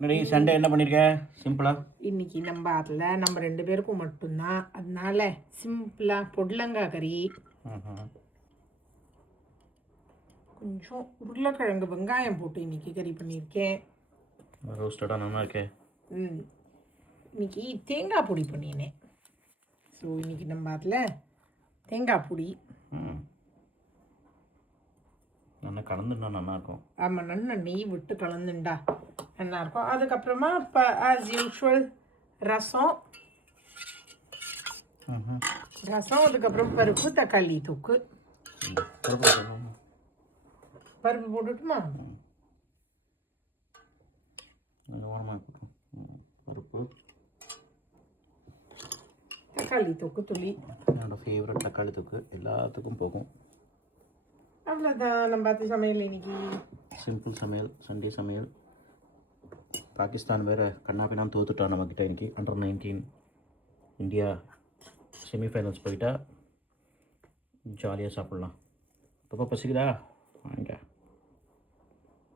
இன்னைக்கு சண்டே என்ன பண்ணியிருக்க சிம்பிளாக? இன்னைக்கு நம்ம அதில் நம்ம 2 பேருக்கும் மட்டும்தான், அதனால சிம்பிளாக பொடலங்காய் கறி, கொஞ்சம் உருளைக்கிழங்கு வெங்காயம் போட்டு இன்னைக்கு கறி பண்ணியிருக்கேன். ரோஸ்டடாக நல்லா இருக்கேன். இன்னைக்கு தேங்காய் பொடி பண்ணினேன். ஸோ இன்னைக்கு நம்ம அதில் தேங்காய் பொடி நல்லா கலந்துட்டா நல்லாயிருக்கும். ஆமாம், நல்லா நெய் விட்டு கலந்துண்டா நல்லாயிருக்கும். அதுக்கப்புறமா இப்போ ஆஸ் யூஷுவல் ரசம், அதுக்கப்புறம் பருப்பு தக்காளி தொக்கு. பருப்பு போட்டுட்டுமா? பருப்பு தக்காளி தொக்கு துளி. என்னோடய ஃபேவரட் தக்காளி தொக்கு எல்லாத்துக்கும் போகும். அவ்வளோதான் நம்ம பார்த்து சமையல் இன்னைக்கு. சிம்பிள் சமையல், சண்டே சமையல். பாகிஸ்தான் வேறு கண்ணாபின்னான்னு தோத்துட்டான் நம்மக்கிட்ட இன்னைக்கு. Under-19 இந்தியா செமிஃபைனல்ஸ் போயிட்டா ஜாலியாக சாப்பிட்லாம். இப்போ பசிக்குதா வாங்க.